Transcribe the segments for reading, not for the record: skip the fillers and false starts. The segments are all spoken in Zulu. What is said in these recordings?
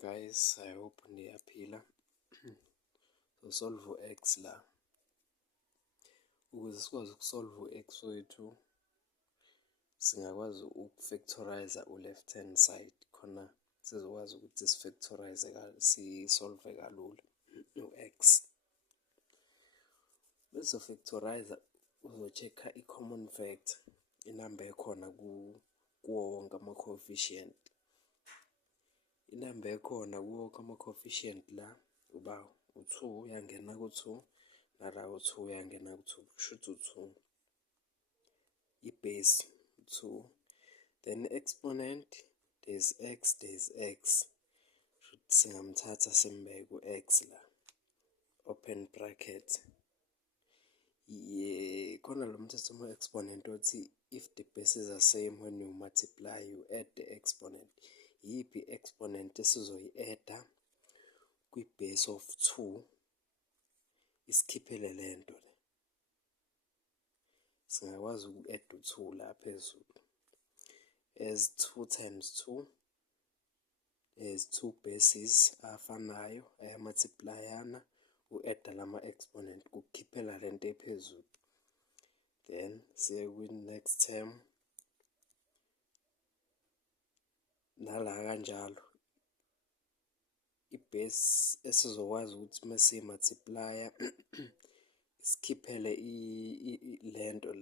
guys, I hope niyaphila. So solve u-x la. Ukuze sikwazi ukusolve u-x wethu, singakwazi ukufactorize u-left hand side khona sizokwazi ukuthi sifactorize sisolve kalula u-x. Bese factorize uzo-check-a i-common factor, inamba ekhona kuwo wonke ama-coefficient. Inamba ekhona kuwo wonke ama-coefficient la uba u-2 uyangena ku-2, nala u-2 uyangena ku-2, kushuthi u-2. I-base 2, then exponent there's x, shuthi singamthatha simbeke u-x la, open bracket. Khona lo mthetho wama-exponent othi if the bases are same when you multiply you add the exponent. Yiphi i-exponent esizoyi-adda kwi-base of 2 isikhiphele le nto le. Singakwazi uku-adda u-2 la phezulu. As 2 times 2 is 2 bases afanayo ayamultiplyana, u-adda lama-exponent kukhiphela le nto ephezulu. Then siye kwi-next term, nala kanjalo. I-base esizokwazi ukuthi masiyi-multiplya isikhiphele le nto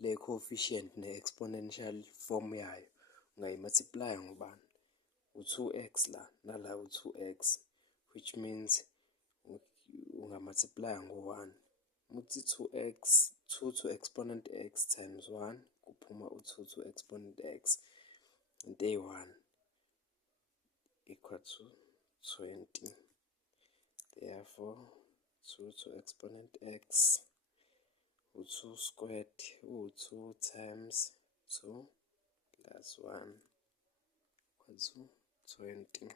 le coefficient ne-exponential form yayo, ungayi-multiplya ngobani? U-2x la, nala u-2x, which means unga-multiplya ngo-1. Muthi 2x, 2 to exponent x times 1, kuphuma u-2 to exponent x, into eyi-1 equal to 20. Therefore, 2 to exponent x, u-2 squared, u-2 times 2 plus 1 equal to 20.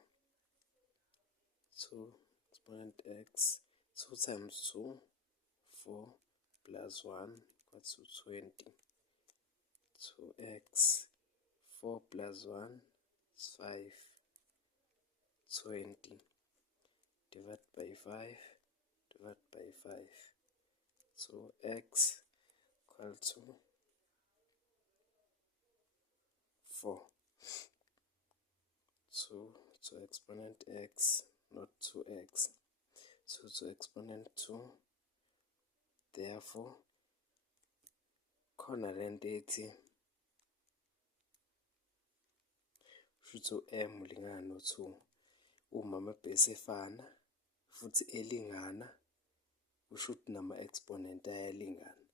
2 exponent x, 2 times 2, 4 plus 1 equal to 20. 2x, 4 plus 1 is 5. 20 divided by 5, divided by 5. So x equal to 4. 2 to exponent x, not 2x. 2 to exponent 2. Therefore, khona le nto ethi kushuthi u-m ulingana no-2. Uma ama-base efana futhi elingana, kushuthi nama-exponent ayalingana.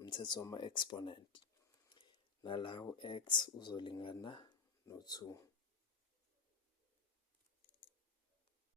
Umthetho wama-exponent. Nala u-x uzolingana no-2.